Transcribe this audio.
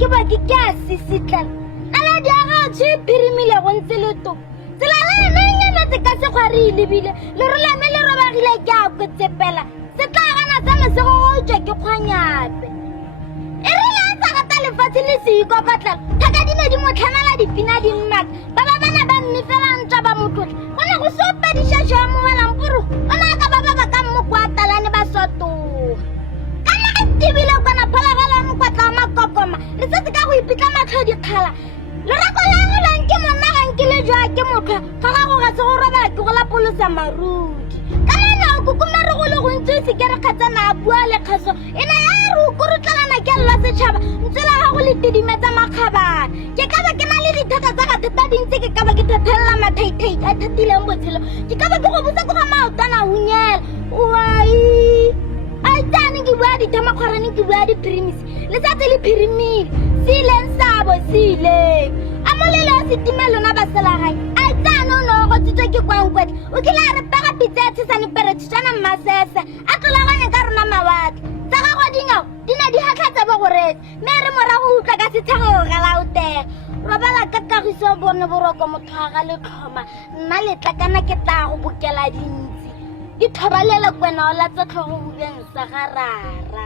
ke ba ke a sisitla ala di aga tse pirimile go ntse le to tsela la nna na tse ka se khwari lebile le re la me le robagile ke a go tsepela se tla gana tsa me se go tswe ke khwanyape e re la tsa ga ta le fatse le se ikopatla thaka di ne di motlhanala dipina di mmaka ba bana ba mmifela ntwa ba motlotla gona go sopa di shasha mo malampuru ona ka ba ka mo kwatalane ba soto kana a tibile kana phalagala mo kwatla makokoma re se ka go ipitla matlho dikgala le ra kwa la la nke monna ga nke le jwa ke motho ga go ga se go roba ke go la polosa marudi kana na go kumare go le go ntse se ke re khatsana a bua le khaso ena ya re go rutlana ke la setšhaba ntsela ga go le tidimetsa makgabana ke ka ba ke na le dithata tsa ga thata dintse ke ka ba ke thathella mathaithai a thatileng botshelo ke ka ba ke go botsa go ga maotana hunyela wai ai tane ke bua di thama khwarane ke bua di primis le tsa tse le pirimile sileng sabo sileng amolela sitimelo na baselagai ai tane no go tsitse ke kwangkwedi o ke la re pega pitse tsana peretshana mmasese a tlolaganya ka rona mawatla tsa ga go dingao dina di hatlatsa bo gore me re mora go utla ka sethego ga lautega robala ka kagiso bone boroko motho ga le tlhoma nna le tlakana ke tla go bokela dintsi di thobalela kwena o la tsa tlhogo bubeng sa garara